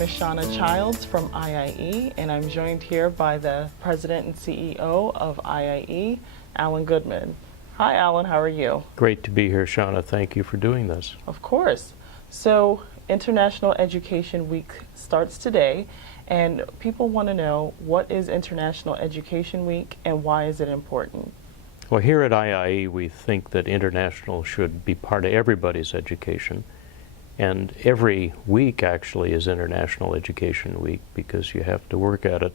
name is Shauna Childs from IIE, and I'm joined here by the President and CEO of IIE, Alan Goodman. Hi, Alan. How are you? Great to be here, Shauna. Thank you for doing this. Of course. So, International Education Week starts today, and people want to know, what is International Education Week and why is it important? Well, here at IIE, we think that international should be part of everybody's education. And every week actually is International Education Week because you have to work at it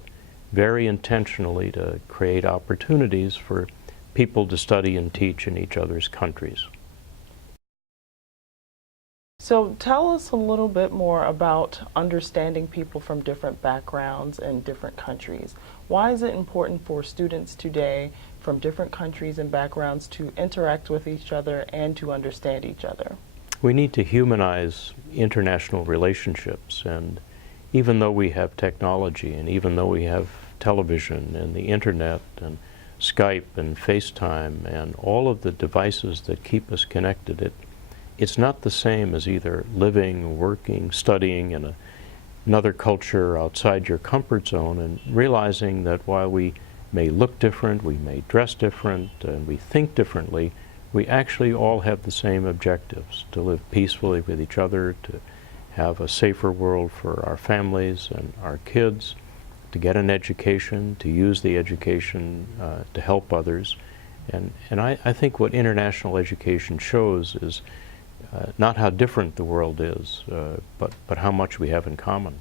very intentionally to create opportunities for people to study and teach in each other's countries. So tell us a little bit more about understanding people from different backgrounds and different countries. Why is it important for students today from different countries and backgrounds to interact with each other and to understand each other? We need to humanize international relationships, and even though we have technology and even though we have television and the internet and Skype and FaceTime and all of the devices that keep us connected, it's not the same as either living, working, studying in another culture outside your comfort zone, and realizing that while we may look different, we may dress different, and we think differently, we actually all have the same objectives: to live peacefully with each other, to have a safer world for our families and our kids, to get an education, to use the education to help others. And I think what international education shows is not how different the world is, but how much we have in common.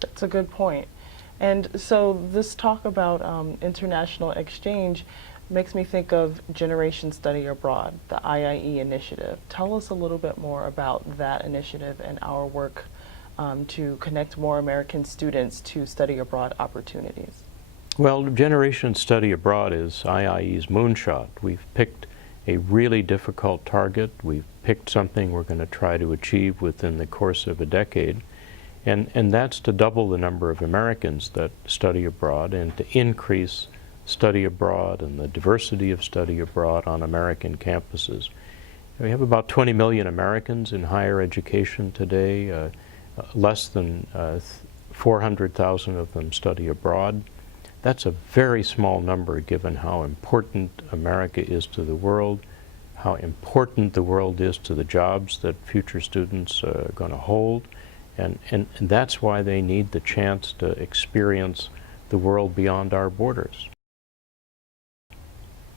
That's a good point. And so this talk about international exchange makes me think of Generation Study Abroad, the IIE initiative. Tell us a little bit more about that initiative and our work to connect more American students to study abroad opportunities. Well, Generation Study Abroad is IIE's moonshot. We've picked a really difficult target. We've picked something we're going to try to achieve within the course of a decade, and that's to double the number of Americans that study abroad and to increase study abroad and the diversity of study abroad on American campuses. We have about 20 million Americans in higher education today. Less than 400,000 of them study abroad. That's a very small number given how important America is to the world, how important the world is to the jobs that future students are going to hold, and that's why they need the chance to experience the world beyond our borders.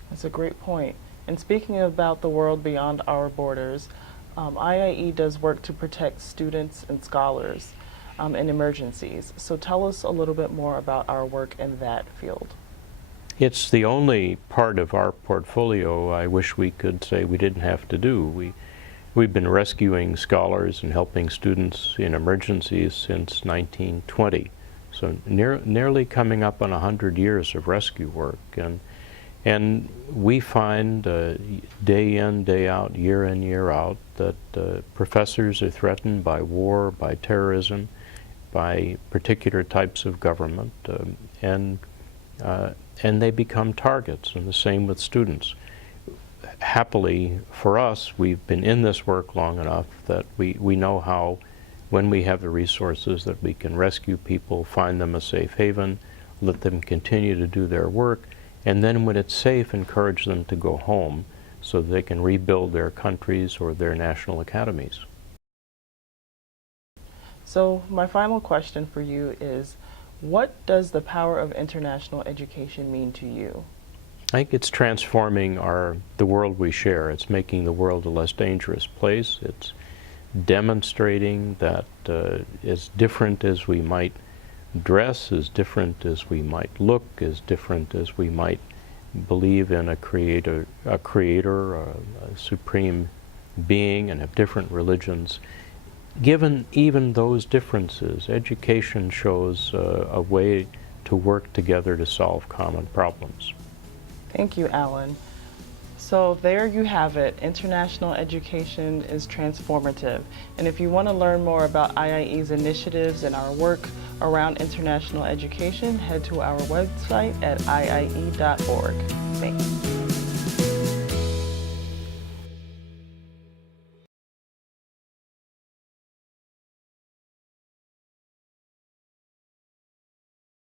That's a great point. And speaking about the world beyond our borders, IIE does work to protect students and scholars in emergencies. So tell us a little bit more about our work in that field. It's the only part of our portfolio I wish we could say we didn't have to do. We've been rescuing scholars and helping students in emergencies since 1920. So nearly coming up on 100 years of rescue work. And we find day in, day out, year in, year out, that professors are threatened by war, by terrorism, by particular types of government, and they become targets, and the same with students. Happily for us, we've been in this work long enough that we know how, when we have the resources, that we can rescue people, find them a safe haven, let them continue to do their work, and then when it's safe, encourage them to go home so they can rebuild their countries or their national academies. So my final question for you is, what does the power of international education mean to you? I think it's transforming the world we share. It's making the world a less dangerous place. It's demonstrating that as different as we might dress, as different as we might look, as different as we might believe in a creator, a supreme being, and have different religions. Given even those differences, education shows a way to work together to solve common problems. Thank you, Alan. So there you have it. International education is transformative. And if you want to learn more about IIE's initiatives and our work around international education, head to our website at iie.org. Thanks.